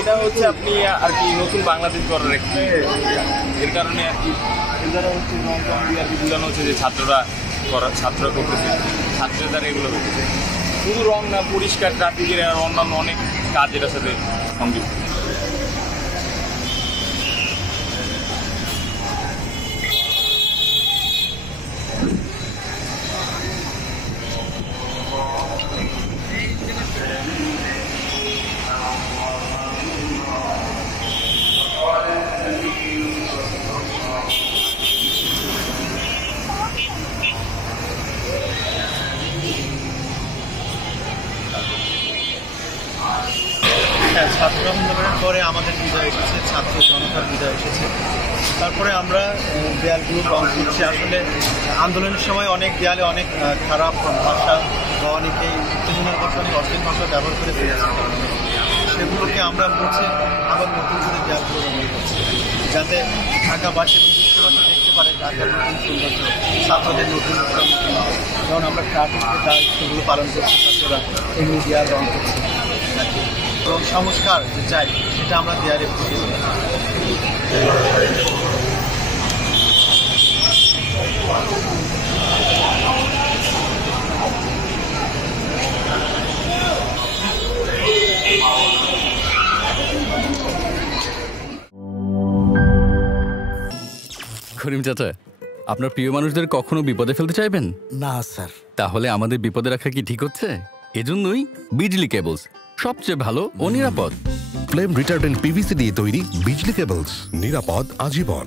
এটা হচ্ছে আপনি আর কি নতুন বাংলাদেশ করার একটি এর কারণে আর কি এর দ্বারা হচ্ছে রং টং দিয়ে আর কি বোঝানো হচ্ছে যে ছাত্ররা করতেছে, ছাত্রের দ্বারা এগুলো হচ্ছে শুধু রং না, পরিষ্কার ট্রাফিকের আর অন্যান্য অনেক কাজ এটার সাথে সংযুক্ত। হ্যাঁ, ছাত্র আন্দোলনের পরে আমাদের বিদায় এসেছে, ছাত্র জনতার বিদায় এসেছে। তারপরে আমরা দেয়ালগুলো রং করছি। আসলে আন্দোলনের সময় অনেক দেয়ালে অনেক খারাপ ভাষা বা অনেকেই উত্তেজনার ভাষা, অনেক অশ্লীল ভাষা ব্যবহার করে ফেলেছে। সেগুলোকে আমরা মুছে আবার নতুন করে দেয়ালগুলো রঙিন করছি, যাতে ঢাকাবাসী এবং বিশ্ববাসী দেখতে পারে ঢাকার নতুন সৌন্দর্য, ছাত্রদের নতুন যেমন আমরা ট্রাফিকের দায়িত্বগুলো পালন করছি, ছাত্ররা এমনি দেয়াল রং করছি এবং সংস্কার যে চাই সেটা আমরা দেয়ালে ফুটিয়ে করিম চাচা, আপনার প্রিয় মানুষদের কখনো বিপদে ফেলতে চাইবেন না স্যার। তাহলে আমাদের বিপদে রাখা কি ঠিক হচ্ছে? এজন্যই বিজলি কেবলস সবচেয়ে ভালো ও নিরাপদ। ফ্লেম রিটার্ডেন্ট পিভিসি দিয়ে তৈরি বিজলি কেবলস, নিরাপদ আজীবন।